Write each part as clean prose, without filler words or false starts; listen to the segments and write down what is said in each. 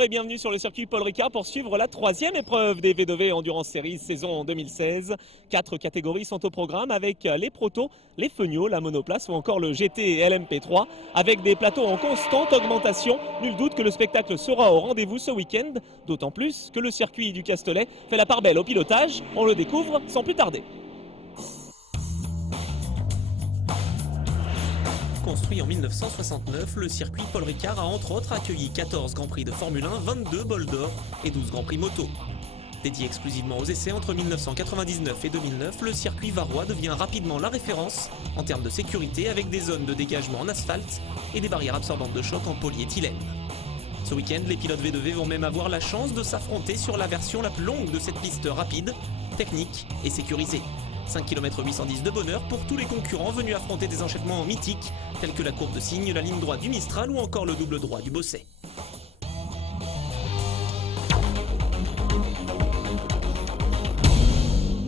Bonjour et bienvenue sur le circuit Paul Ricard pour suivre la troisième épreuve des V2V Endurance Series saison 2016. 4 catégories sont au programme avec les protos, les feniaux, la monoplace ou encore le GT et LMP3 avec des plateaux en constante augmentation. Nul doute que le spectacle sera au rendez-vous ce week-end, d'autant plus que le circuit du Castellet fait la part belle au pilotage. On le découvre sans plus tarder. Construit en 1969, le circuit Paul Ricard a entre autres accueilli 14 Grands Prix de Formule 1, 22 bols d'or et 12 Grands Prix moto. Dédié exclusivement aux essais entre 1999 et 2009, le circuit varois devient rapidement la référence en termes de sécurité avec des zones de dégagement en asphalte et des barrières absorbantes de choc en polyéthylène. Ce week-end, les pilotes V2V vont même avoir la chance de s'affronter sur la version la plus longue de cette piste rapide, technique et sécurisée. 5 km 810 de bonheur pour tous les concurrents venus affronter des enchaînements mythiques tels que la courbe de cygne, la ligne droite du Mistral ou encore le double droit du Bosset.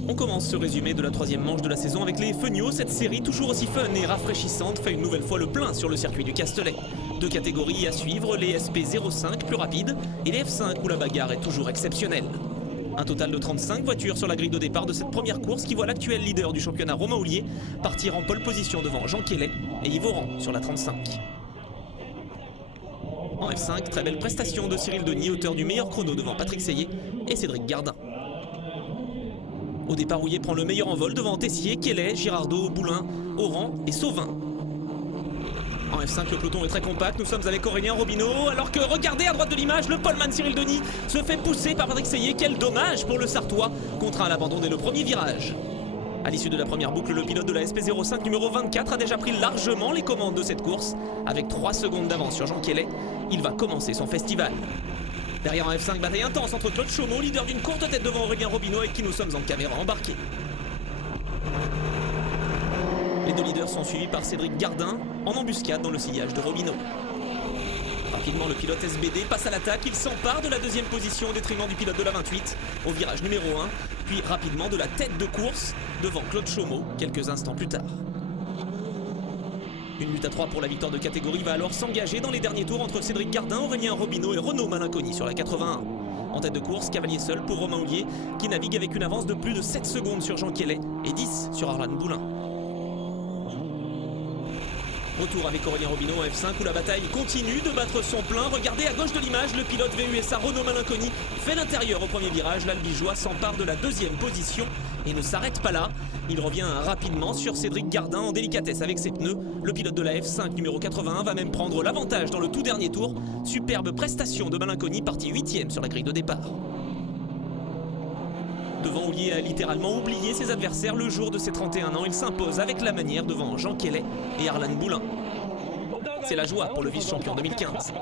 On commence ce résumé de la troisième manche de la saison avec les feniaux. Cette série toujours aussi fun et rafraîchissante fait une nouvelle fois le plein sur le circuit du Castellet. Deux catégories à suivre, les SP05 plus rapides et les F5 où la bagarre est toujours exceptionnelle. Un total de 35 voitures sur la grille de départ de cette première course qui voit l'actuel leader du championnat Romain Houllier partir en pole position devant Jean Kellet et Yves Oran sur la 35. En F5, très belle prestation de Cyril Denis, auteur du meilleur chrono devant Patrick Seyé et Cédric Gardin. Au départ, Houllier prend le meilleur envol devant Tessier, Kellet, Girardot, Boulin, Oran et Sauvin. En F5, le peloton est très compact, nous sommes avec Aurélien Robineau, alors que, regardez à droite de l'image, le poleman Cyril Denis se fait pousser par Patrick Seyé. Quel dommage pour le Sartois, contraint à l'abandon dès le premier virage. À l'issue de la première boucle, le pilote de la SP05 numéro 24 a déjà pris largement les commandes de cette course. Avec 3 secondes d'avance sur Jean Kellet, il va commencer son festival. Derrière en F5, bataille intense entre Claude Chaumeau, leader d'une courte tête devant Aurélien Robineau avec qui nous sommes en caméra embarquée. Les deux leaders sont suivis par Cédric Gardin en embuscade dans le sillage de Robineau. Rapidement, le pilote SBD passe à l'attaque, il s'empare de la deuxième position au détriment du pilote de la 28 au virage numéro 1, puis rapidement de la tête de course devant Claude Chaumeau quelques instants plus tard. Une lutte à 3 pour la victoire de catégorie va alors s'engager dans les derniers tours entre Cédric Gardin, Aurélien Robineau et Renaud Malinconi sur la 81. En tête de course, cavalier seul pour Romain Houllier qui navigue avec une avance de plus de 7 secondes sur Jean Kellet et 10 sur Arlan Boulin. Retour avec Aurélien Robineau en F5 où la bataille continue de battre son plein. Regardez à gauche de l'image, le pilote VUSA Renaud Malinconi fait l'intérieur au premier virage. L'Albigeois s'empare de la deuxième position et ne s'arrête pas là. Il revient rapidement sur Cédric Gardin en délicatesse avec ses pneus. Le pilote de la F5 numéro 81 va même prendre l'avantage dans le tout dernier tour. Superbe prestation de Malinconi, parti 8e sur la grille de départ. Devant, Houllier a littéralement oublié ses adversaires le jour de ses 31 ans. Il s'impose avec la manière devant Jean Kellet et Arlan Boulin. C'est la joie pour le vice-champion 2015.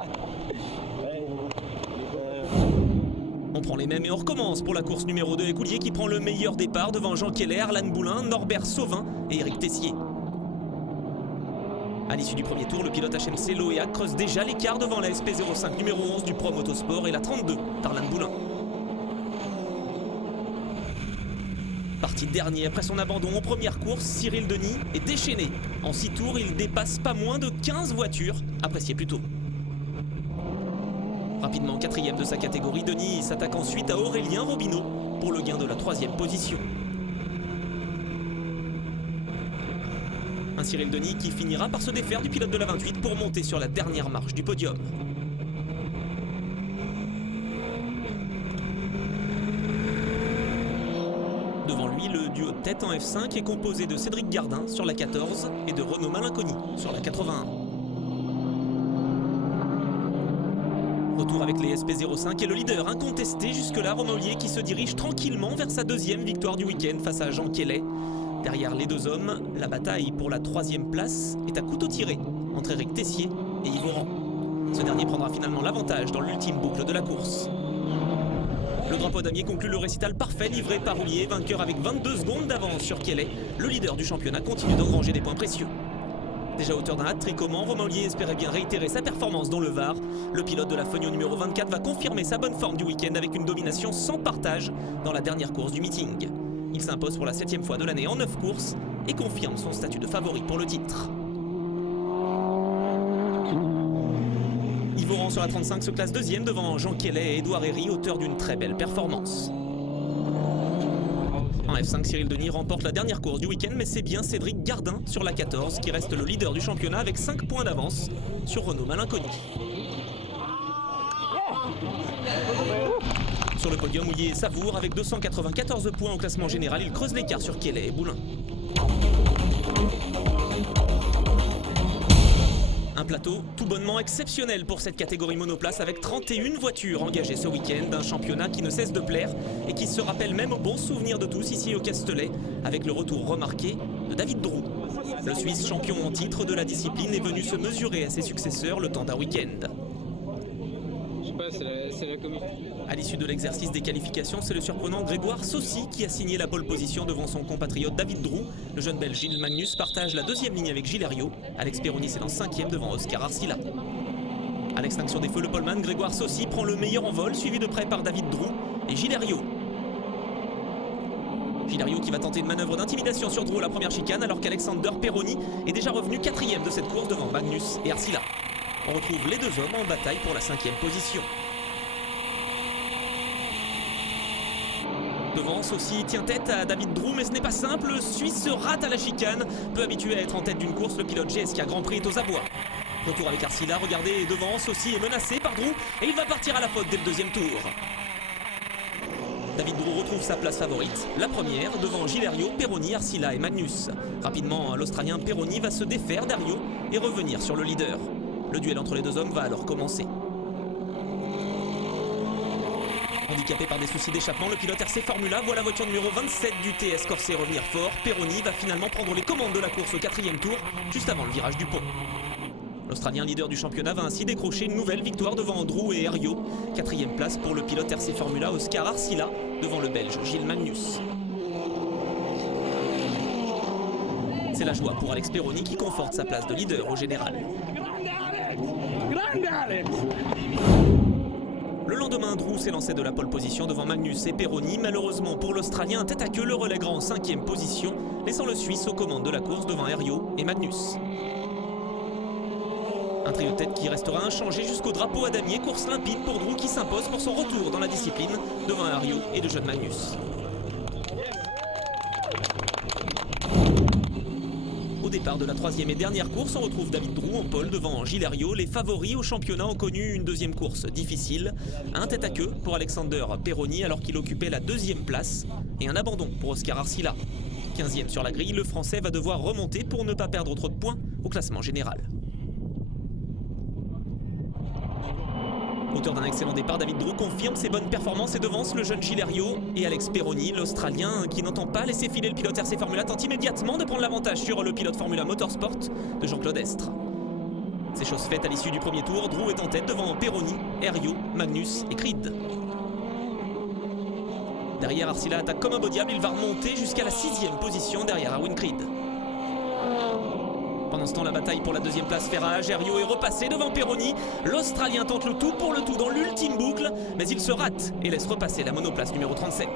On prend les mêmes et on recommence pour la course numéro 2 avec Houllier qui prend le meilleur départ devant Jean Kellet, Arlan Boulin, Norbert Sauvin et Éric Tessier. À l'issue du premier tour, le pilote HMC Loéa creuse déjà l'écart devant la SP05 numéro 11 du Pro Motosport et la 32 d'Arlan Boulin. Parti dernier après son abandon en première course, Cyril Denis est déchaîné. En 6 tours, il dépasse pas moins de 15 voitures, appréciées plus tôt. Rapidement 4e de sa catégorie, Denis s'attaque ensuite à Aurélien Robineau pour le gain de la 3e position. Un Cyril Denis qui finira par se défaire du pilote de la 28 pour monter sur la dernière marche du podium. Devant lui, le duo de tête en F5 est composé de Cédric Gardin sur la 14 et de Renaud Malinconi sur la 81. Retour avec les SP05 et le leader incontesté jusque-là, Romain Houllier qui se dirige tranquillement vers sa deuxième victoire du week-end face à Jean Kellet. Derrière les deux hommes, la bataille pour la 3e place est à couteau tiré entre Éric Tessier et Yves Oran. Ce dernier prendra finalement l'avantage dans l'ultime boucle de la course. Le drapeau damier conclut le récital parfait livré par Houllier, vainqueur avec 22 secondes d'avance sur Kellet. Le leader du championnat continue d'engranger des points précieux. Déjà auteur d'un hat-trick au Mans, Romain Houllier espérait bien réitérer sa performance dans le Var. Le pilote de la Fenio numéro 24 va confirmer sa bonne forme du week-end avec une domination sans partage dans la dernière course du meeting. Il s'impose pour la 7e fois de l'année en 9 courses et confirme son statut de favori pour le titre. Yves Oran sur la 35 se classe deuxième devant Jean Kellet et Édouard Herry, auteur d'une très belle performance. En F5, Cyril Denis remporte la dernière course du week-end, mais c'est bien Cédric Gardin sur la 14 qui reste le leader du championnat avec 5 points d'avance sur Renaud Malinconi. Sur le podium, Houillet et Savour avec 294 points au classement général. Il creuse l'écart sur Kellet et Boulin. Un plateau tout bonnement exceptionnel pour cette catégorie monoplace avec 31 voitures engagées ce week-end. Un championnat qui ne cesse de plaire et qui se rappelle même au bon souvenir de tous ici au Castellet avec le retour remarqué de David Drou. Le Suisse champion en titre de la discipline est venu se mesurer à ses successeurs le temps d'un week-end. À l'issue de l'exercice des qualifications, c'est le surprenant Grégoire Saucy qui a signé la pole position devant son compatriote David Drou. Le jeune belge Gilles Magnus partage la deuxième ligne avec Gilles Herriot. Alex Perroni s'élance cinquième devant Oscar Arcila. À l'extinction des feux, le poleman Grégoire Saucy prend le meilleur en vol, suivi de près par David Drou et Gilles Herriot. Gilles Herriot qui va tenter une manœuvre d'intimidation sur Drou à la première chicane, alors qu'Alexander Perroni est déjà revenu quatrième de cette course devant Magnus et Arcila. On retrouve les deux hommes en bataille pour la cinquième position. Devant, Saucy tient tête à David Drou, mais ce n'est pas simple. Le Suisse se rate à la chicane. Peu habitué à être en tête d'une course, le pilote GSK Grand Prix est aux abois. Retour avec Arcila, regardez devant, Saucy est menacé par Drou et il va partir à la faute dès le deuxième tour. David Drou retrouve sa place favorite, la première, devant Gilles Herriot, Perroni, Arcila et Magnus. Rapidement, l'Australien Perroni va se défaire d'Herriot et revenir sur le leader. Le duel entre les deux hommes va alors commencer. Handicapé par des soucis d'échappement, le pilote RC Formula voit la voiture numéro 27 du TS Corset revenir fort. Perroni va finalement prendre les commandes de la course au quatrième tour, juste avant le virage du pont. L'Australien leader du championnat va ainsi décrocher une nouvelle victoire devant Drou et Herriot. Quatrième place pour le pilote RC Formula Oscar Arcila devant le Belge Gilles Magnus. C'est la joie pour Alex Perroni qui conforte sa place de leader au général. Le lendemain, Drou s'est lancé de la pole position devant Magnus et Perroni. Malheureusement pour l'Australien, tête à queue le relèguera en cinquième position, laissant le Suisse aux commandes de la course devant Herriot et Magnus. Un trio de tête qui restera inchangé jusqu'au drapeau à damier. Course limpide pour Drou qui s'impose pour son retour dans la discipline devant Herriot et le jeune Magnus. Au départ de la troisième et dernière course, on retrouve David Drou en pole devant Gilles Herriot. Les favoris au championnat ont connu une deuxième course difficile. Un tête à queue pour Alexander Perroni alors qu'il occupait la deuxième place. Et un abandon pour Oscar Arcila. 15e sur la grille, le Français va devoir remonter pour ne pas perdre trop de points au classement général. Auteur d'un excellent départ, David Drou confirme ses bonnes performances et devance le jeune Gilles Herriot et Alex Perroni, l'Australien qui n'entend pas laisser filer le pilote RC Formula, tente immédiatement de prendre l'avantage sur le pilote Formula Motorsport de Jean-Claude Estre. C'est chose faite à l'issue du premier tour, Drou est en tête devant Perroni, Herriot, Magnus et Creed. Derrière, Arcila attaque comme un beau diable, il va remonter jusqu'à la 6e position derrière Erwin Creed. Pendant ce temps, la bataille pour la deuxième place fait rage. Herriot est repassé devant Perroni. L'Australien tente le tout pour le tout dans l'ultime boucle, mais il se rate et laisse repasser la monoplace numéro 37.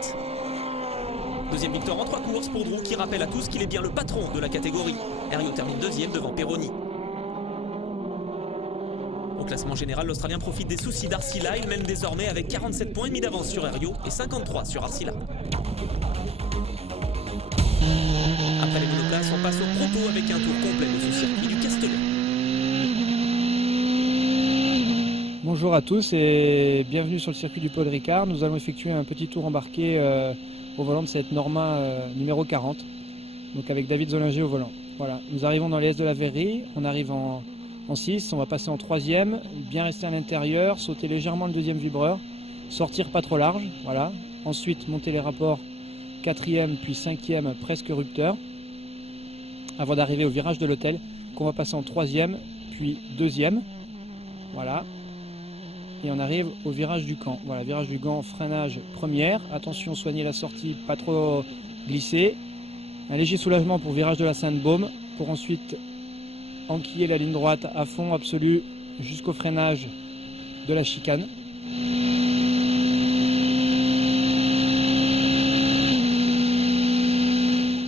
Deuxième victoire en 3 courses pour Drou qui rappelle à tous qu'il est bien le patron de la catégorie. Herriot termine deuxième devant Perroni. Au classement général, l'Australien profite des soucis d'Arcila. Il mène désormais avec 47 points et demi d'avance sur Herriot et 53 sur Arcila. Après les monoplaces, on passe au proto avec un tour complet de ce circuit du Castellet. Bonjour à tous et bienvenue sur le circuit du Paul Ricard. Nous allons effectuer un petit tour embarqué au volant de cette Norma numéro 40, donc avec David Zollinger au volant. Voilà, nous arrivons dans les S de la Verrerie, on arrive en 6, on va passer en 3e, bien rester à l'intérieur, sauter légèrement le deuxième vibreur, sortir pas trop large, voilà. Ensuite monter les rapports 4e puis 5e presque rupteur, avant d'arriver au virage de l'hôtel, qu'on va passer en 3e puis 2e, voilà. Et on arrive au virage du camp. Voilà, virage du Gant, freinage première. Attention, soigner la sortie, pas trop glisser. Un léger soulagement pour virage de la Sainte-Baume, pour ensuite enquiller la ligne droite à fond absolu jusqu'au freinage de la chicane.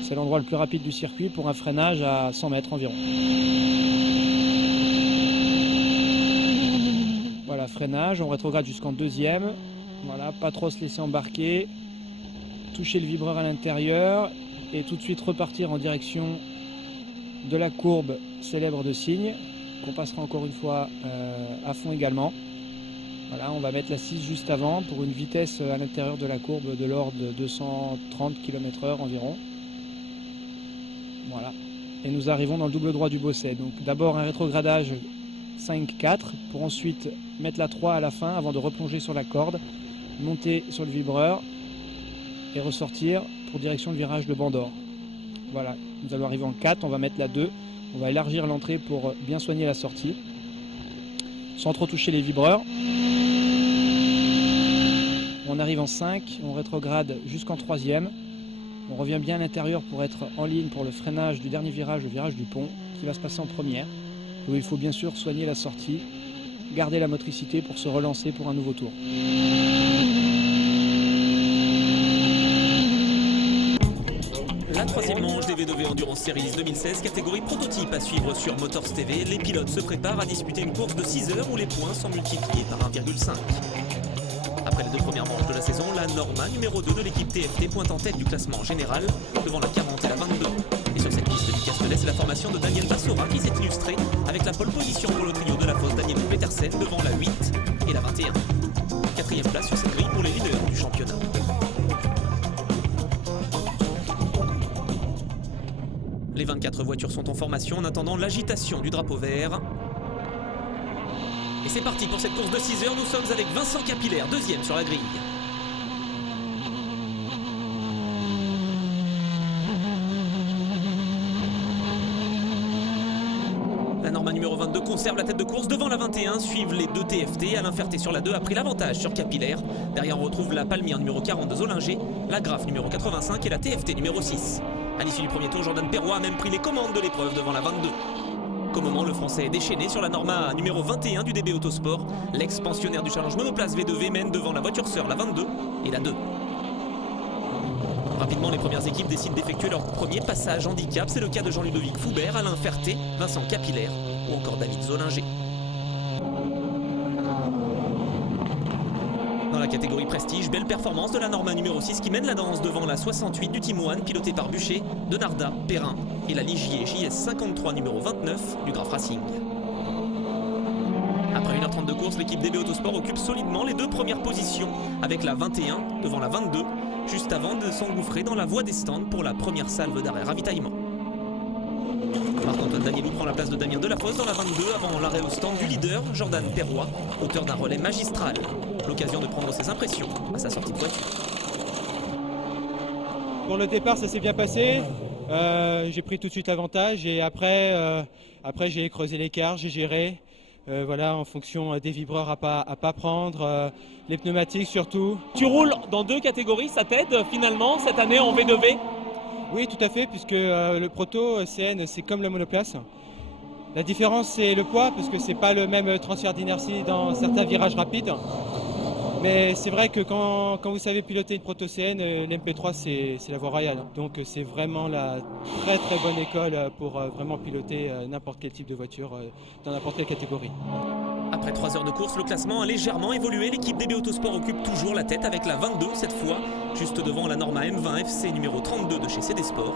C'est l'endroit le plus rapide du circuit pour un freinage à 100 mètres environ. freinage, on rétrograde jusqu'en deuxième. Voilà, pas trop se laisser embarquer. Toucher le vibreur à l'intérieur et tout de suite repartir en direction de la courbe célèbre de Signes, qu'on passera encore une fois à fond également. Voilà, on va mettre la 6 juste avant pour une vitesse à l'intérieur de la courbe de l'ordre de 230 km/h environ. Voilà, et nous arrivons dans le double droit du Beausset. Donc d'abord un rétrogradage 5-4 pour ensuite mettre la 3 à la fin avant de replonger sur la corde, monter sur le vibreur et ressortir pour direction le virage de Bandor. Voilà, nous allons arriver en 4, on va mettre la 2, on va élargir l'entrée pour bien soigner la sortie, sans trop toucher les vibreurs. On arrive en 5, on rétrograde jusqu'en 3e, on revient bien à l'intérieur pour être en ligne pour le freinage du dernier virage, le virage du pont, qui va se passer en première, où il faut bien sûr soigner la sortie, garder la motricité pour se relancer pour un nouveau tour. La troisième manche des V2V Endurance Series 2016, catégorie prototype à suivre sur Motors TV. Les pilotes se préparent à disputer une course de 6 heures où les points sont multipliés par 1,5. Après les 2 premières manches de la saison, la Norma numéro 2 de l'équipe TFT pointe en tête du classement général devant la 40 et la 22. Et sur cette piste du Castellet, c'est la formation de Daniel Bassora qui s'est illustrée avec la pole position pour le trio de la fosse Daniel Petersen devant la 8 et la 21. 4e place sur cette grille pour les leaders du championnat. Les 24 voitures sont en formation en attendant l'agitation du drapeau vert. Et c'est parti pour cette course de 6 heures. Nous sommes avec Vincent Capillaire, 2e sur la grille. La Norma numéro 22 conserve la tête de course devant la 21. Suivent les 2 TFT. Alain Ferté sur la 2 a pris l'avantage sur Capillaire. Derrière on retrouve la Palmyre numéro 40 de Zollinger, la Graf numéro 85 et la TFT numéro 6. À l'issue du premier tour, Jordan Perrois a même pris les commandes de l'épreuve devant la 22. Qu'au moment, le Français est déchaîné sur la Norma numéro 21 du DB Autosport. L'ex-pensionnaire du Challenge Monoplace V2V mène devant la voiture sœur, la 22 et la 2. Rapidement, les premières équipes décident d'effectuer leur premier passage handicap. C'est le cas de Jean-Ludovic Foubert, Alain Ferté, Vincent Capillaire ou encore David Zollinger. Dans la catégorie prestige, belle performance de la Norma numéro 6 qui mène la danse devant la 68 du Team One pilotée par Bûcher, Denarda, Perrin et la Ligier JS53 numéro 29 du Graf Racing. Après 1h30 de course, l'équipe DB Autosport occupe solidement les 2 premières positions avec la 21 devant la 22, juste avant de s'engouffrer dans la voie des stands pour la première salve d'arrêt ravitaillement. Marc-Antoine Danielou prend la place de Damien Delafosse dans la 22 avant l'arrêt au stand du leader, Jordan Perrois, auteur d'un relais magistral. L'occasion de prendre ses impressions à sa sortie de voiture. Pour le départ, ça s'est bien passé. J'ai pris tout de suite l'avantage et après j'ai creusé l'écart, j'ai géré. Voilà, en fonction des vibreurs à pas prendre, les pneumatiques surtout. Tu roules dans 2 catégories, ça t'aide finalement cette année en V2V? Oui, tout à fait, puisque le proto CN, c'est comme le monoplace. La différence, c'est le poids, parce que c'est pas le même transfert d'inertie dans certains virages rapides. Mais c'est vrai que quand vous savez piloter une proto CN, l'MP3, c'est la voie royale. Donc c'est vraiment la très très bonne école pour vraiment piloter n'importe quel type de voiture, dans n'importe quelle catégorie. Après 3 heures de course, le classement a légèrement évolué. L'équipe DB Autosport occupe toujours la tête avec la 22 cette fois, juste devant la Norma M20 FC numéro 32 de chez CD Sport.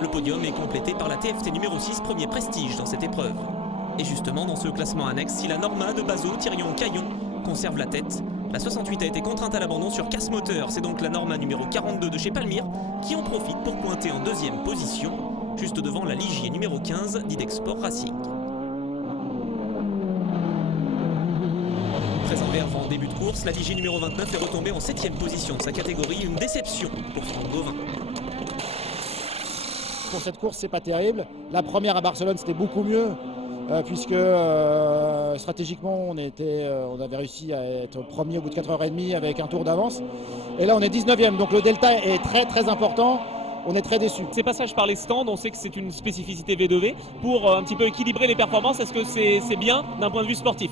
Le podium est complété par la TFT numéro 6, premier prestige dans cette épreuve. Et justement, dans ce classement annexe, si la Norma de Bazot, Thirion, Caillon conserve la tête, la 68 a été contrainte à l'abandon sur casse moteur. C'est donc la Norma numéro 42 de chez Palmyre qui en profite pour pointer en 2e position, juste devant la Ligier numéro 15 d'Idexport Racing. Très en verve en début de course, la Ligier numéro 29 est retombée en 7e position de sa catégorie. Une déception pour Franck Gauvin. Pour cette course, c'est pas terrible. La première à Barcelone, c'était beaucoup mieux, puisque stratégiquement, on avait réussi à être premier au bout de 4h30 avec un tour d'avance. Et là, on est 19e, donc le delta est très très important. On est très déçus. Ces passages par les stands, on sait que c'est une spécificité V2V. Pour un petit peu équilibrer les performances, est-ce que c'est bien d'un point de vue sportif?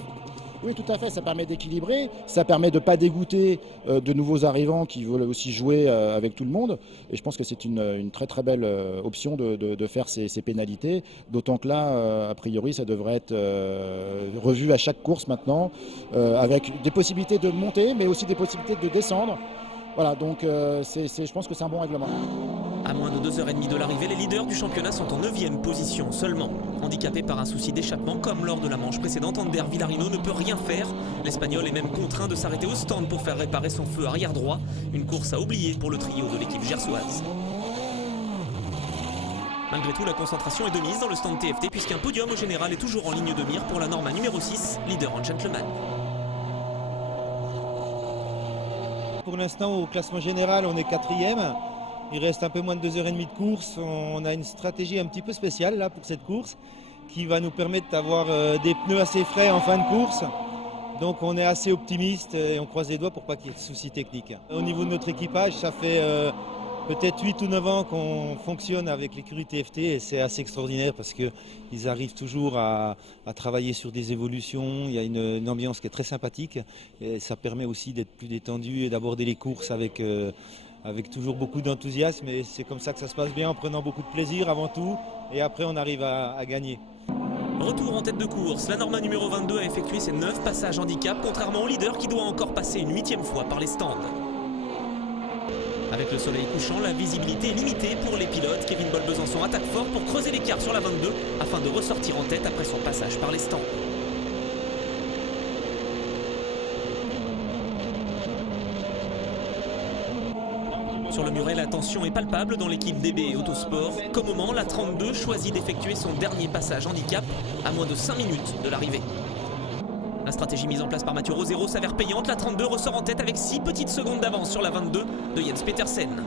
Oui, tout à fait, ça permet d'équilibrer, ça permet de ne pas dégoûter de nouveaux arrivants qui veulent aussi jouer avec tout le monde. Et je pense que c'est une très très belle option de faire ces pénalités, d'autant que là, a priori, ça devrait être revu à chaque course maintenant, avec des possibilités de monter, mais aussi des possibilités de descendre. Voilà, donc je pense que c'est un bon règlement. À moins de 2h30 de l'arrivée, les leaders du championnat sont en 9e position seulement. Handicapé par un souci d'échappement comme lors de la manche précédente, Ander Villarino ne peut rien faire. L'Espagnol est même contraint de s'arrêter au stand pour faire réparer son feu arrière droit. Une course à oublier pour le trio de l'équipe gersoise. Malgré tout, la concentration est de mise dans le stand TFT puisqu'un podium au général est toujours en ligne de mire pour la Norma numéro 6, leader en gentleman. Pour l'instant, au classement général, on est 4e. Il reste un peu moins de 2h30 de course. On a une stratégie un petit peu spéciale là pour cette course qui va nous permettre d'avoir des pneus assez frais en fin de course. Donc on est assez optimiste et on croise les doigts pour pas qu'il y ait de soucis techniques. Au niveau de notre équipage, ça fait peut-être 8 ou 9 ans qu'on fonctionne avec l'écurie TFT et c'est assez extraordinaire parce qu'ils arrivent toujours à travailler sur des évolutions. Il y a une ambiance qui est très sympathique et ça permet aussi d'être plus détendu et d'aborder les courses avec toujours beaucoup d'enthousiasme et c'est comme ça que ça se passe bien en prenant beaucoup de plaisir avant tout et après on arrive à gagner. Retour en tête de course, la Norma numéro 22 a effectué ses 9 passages handicap contrairement au leader qui doit encore passer une 8e fois par les stands. Avec le soleil couchant, la visibilité est limitée pour les pilotes. Kevin Bol-Besançon attaque fort pour creuser l'écart sur la 22 afin de ressortir en tête après son passage par les stands. Sur le muret, la tension est palpable dans l'équipe DB Autosport. Qu'au moment, la 32 choisit d'effectuer son dernier passage handicap à moins de 5 minutes de l'arrivée. La stratégie mise en place par Mathieu Rosero s'avère payante. La 32 ressort en tête avec 6 petites secondes d'avance sur la 22 de Jens Petersen.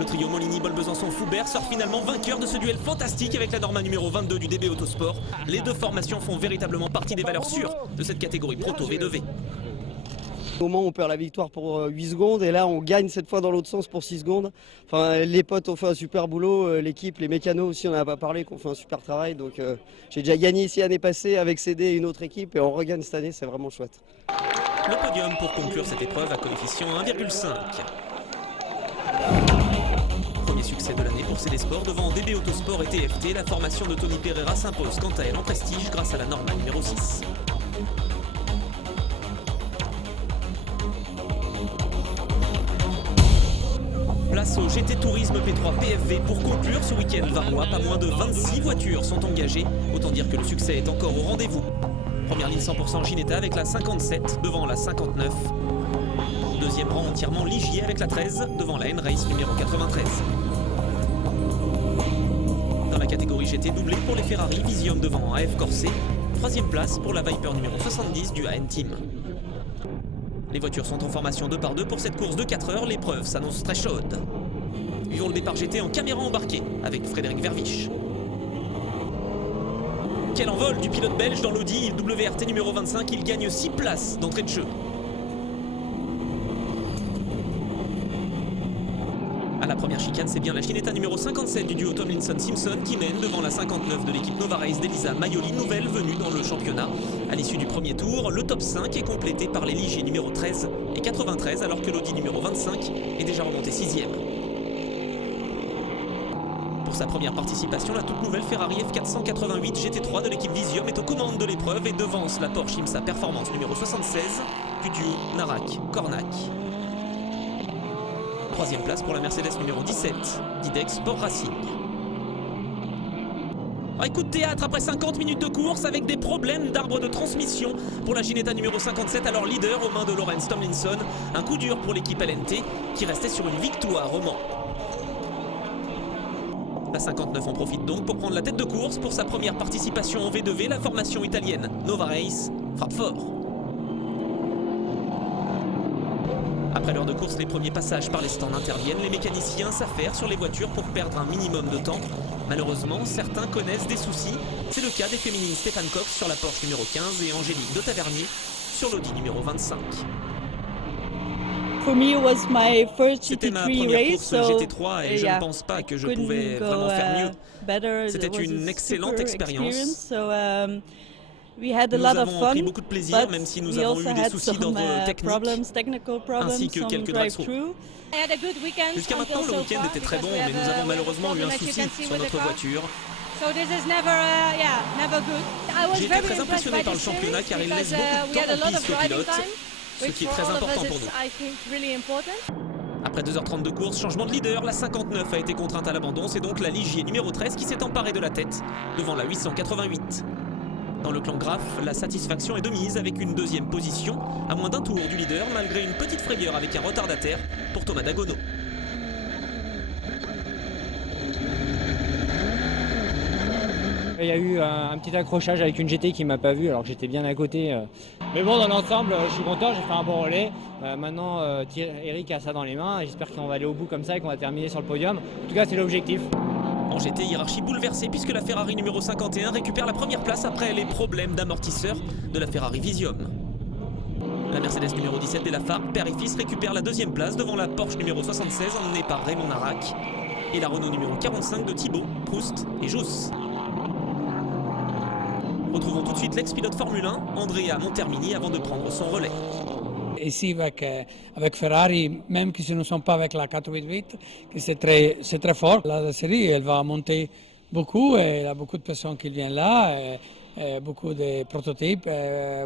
Le trio Molini-Bol-Besançon-Foubert sort finalement vainqueur de ce duel fantastique avec la Norma numéro 22 du DB Autosport. Les deux formations font véritablement partie des valeurs sûres de cette catégorie Proto V2V. Au moment où on perd la victoire pour 8 secondes et là on gagne cette fois dans l'autre sens pour 6 secondes. Enfin, les potes ont fait un super boulot, l'équipe, les mécanos aussi, on n'en a pas parlé, qu'on fait un super travail. Donc j'ai déjà gagné ici l'année passée avec CD et une autre équipe et on regagne cette année, c'est vraiment chouette. Le podium pour conclure cette épreuve à coefficient 1,5. Premier succès de l'année pour CD Sport devant DB Autosport et TFT. La formation de Tony Pereira s'impose quant à elle en prestige grâce à la Norma numéro 6. Place au GT Tourisme P3 PFV pour conclure ce week-end varois. Pas moins de 26 voitures sont engagées. Autant dire que le succès est encore au rendez-vous. Première ligne 100% Ginetta avec la 57 devant la 59. Deuxième rang entièrement Ligier avec la 13 devant la N-Race numéro 93. Dans la catégorie GT doublé pour les Ferrari, Visium devant AF Corset. Troisième place pour la Viper numéro 70 du AN Team. Les voitures sont en formation 2 par 2 pour cette course de 4 heures. L'épreuve s'annonce très chaude. Vivons le départ GT en caméra embarquée avec Frédéric Verviche. Quel envol du pilote belge dans l'Audi WRT numéro 25. Il gagne 6 places d'entrée de jeu. À la première chicane, c'est bien la Ginetta numéro 57 du duo Tomlinson-Simpson qui mène devant la 59 de l'équipe Nova Race d'Elisa Maioli, nouvelle venue dans le championnat. À l'issue du premier tour, le top 5 est complété par les Ligier numéro 13 et 93 alors que l'Audi numéro 25 est déjà remonté 6e. Pour sa première participation, la toute nouvelle Ferrari F488 GT3 de l'équipe Visium est aux commandes de l'épreuve et devance la Porsche IMSA Performance numéro 76 du duo Narak-Cornac. Troisième place pour la Mercedes numéro 17 d'Idex Sport Racing. Coup de théâtre après 50 minutes de course avec des problèmes d'arbre de transmission pour la Ginetta numéro 57, alors leader aux mains de Lawrence Tomlinson. Un coup dur pour l'équipe LNT qui restait sur une victoire au Mans. La 59 en profite donc pour prendre la tête de course pour sa première participation en V2V. La formation italienne Nova Race frappe fort. Après l'heure de course, les premiers passages par les stands interviennent. Les mécaniciens s'affairent sur les voitures pour perdre un minimum de temps. Malheureusement, certains connaissent des soucis. C'est le cas des féminines Stéphane Cox sur la Porsche numéro 15 et Angélique de Tavernier sur l'Audi numéro 25. C'était ma première course GT3 et je ne pense pas que je pouvais vraiment faire mieux. C'était une excellente expérience. Nous avons pris beaucoup de plaisir, même si nous avons eu des soucis d'ordre technique, ainsi que quelques drive-through. Jusqu'à maintenant, le week-end était très bon, mais nous avons malheureusement eu un souci sur notre voiture. J'ai été très impressionné par le championnat car il laisse beaucoup de temps en piste aux pilotes, ce qui est très important pour nous. Après 2h30 de course, changement de leader, la 59 a été contrainte à l'abandon, c'est donc la Ligier numéro 13 qui s'est emparée de la tête devant la 888. Dans le clan Graf, la satisfaction est de mise avec une deuxième position à moins d'un tour du leader malgré une petite frayeur avec un retardataire pour Thomas Dagono. Il y a eu un petit accrochage avec une GT qui m'a pas vu alors que j'étais bien à côté. Mais bon, dans l'ensemble, je suis content, j'ai fait un bon relais. Maintenant, Eric a ça dans les mains et j'espère qu'on va aller au bout comme ça et qu'on va terminer sur le podium. En tout cas, c'est l'objectif. En GT, hiérarchie bouleversée puisque la Ferrari numéro 51 récupère la première place après les problèmes d'amortisseur de la Ferrari Visium. La Mercedes numéro 17 des Lafargue, père et fils, récupère la deuxième place devant la Porsche numéro 76 emmenée par Raymond Narac et la Renault numéro 45 de Thibaut, Proust et Jousse. Retrouvons tout de suite l'ex-pilote Formule 1, Andrea Montermini, avant de prendre son relais. Ici avec Ferrari, même si ne sont pas avec la 488, c'est très fort. La série elle va monter beaucoup et il y a beaucoup de personnes qui viennent là, et beaucoup de prototypes,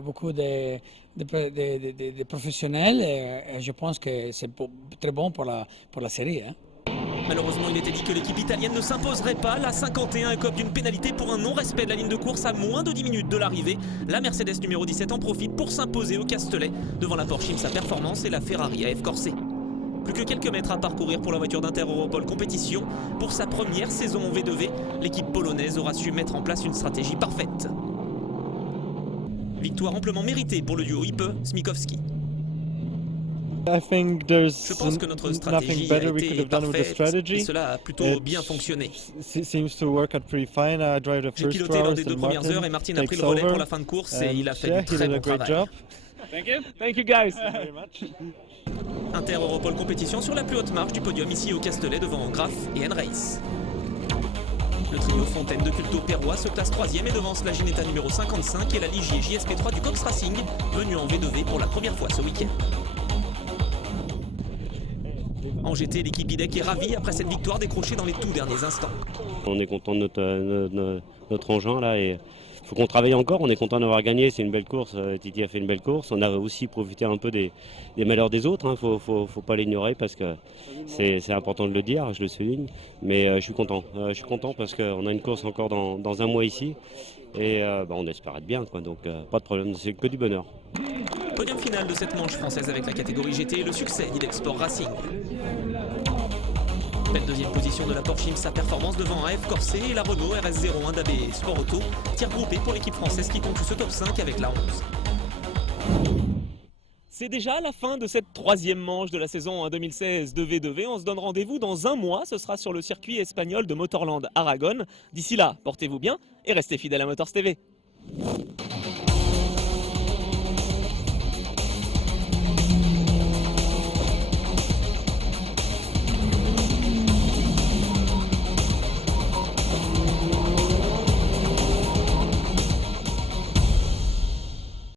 beaucoup de professionnels et je pense que c'est très bon pour la série. Hein. Malheureusement, il était dit que l'équipe italienne ne s'imposerait pas. La 51 écope d'une pénalité pour un non-respect de la ligne de course à moins de 10 minutes de l'arrivée. La Mercedes numéro 17 en profite pour s'imposer au Castellet devant la Porsche IMSA Performance et la Ferrari AF Corse. Plus que quelques mètres à parcourir pour la voiture d'Inter Europol Compétition. Pour sa première saison en V2V, l'équipe polonaise aura su mettre en place une stratégie parfaite. Victoire amplement méritée pour le duo Ipe-Smikowski. Je pense que notre stratégie a été parfaite et cela a plutôt bien fonctionné. J'ai piloté lors des 2 premières heures et Martin a pris le relais pour la fin de course et il a fait du très bon travail. Thank you guys. Inter Europol Compétition sur la plus haute marche du podium ici au Castellet devant Graf et N-Race. Le trio Fontaine de Culto Perrois se classe 3e et devance la Ginetta numéro 55 et la Ligier JSP3 du Cox Racing, venue en V2V pour la première fois ce week-end. En GT, l'équipe IDEC est ravie après cette victoire décrochée dans les tout derniers instants. On est content de notre engin là et il faut qu'on travaille encore. On est content d'avoir gagné, c'est une belle course. Titi a fait une belle course. On a aussi profité un peu des malheurs des autres. Hein. Faut pas l'ignorer parce que c'est important de le dire, je le souligne. Mais je suis content. Je suis content parce qu'on a une course encore dans un mois ici et on espère être bien. Quoi. Donc pas de problème, c'est que du bonheur. Podium final de cette manche française avec la catégorie GT et le succès d'IDEC Sport Racing. Belle deuxième position de la Porsche IMSA Performance devant AF Corse et la Renault RS01 d'AB Sport Auto. Tir groupé pour l'équipe française qui conclut ce top 5 avec la 11. C'est déjà la fin de cette 3e manche de la saison 2016 de V2V. On se donne rendez-vous dans un mois. Ce sera sur le circuit espagnol de Motorland Aragon. D'ici là, portez-vous bien et restez fidèles à Motors TV.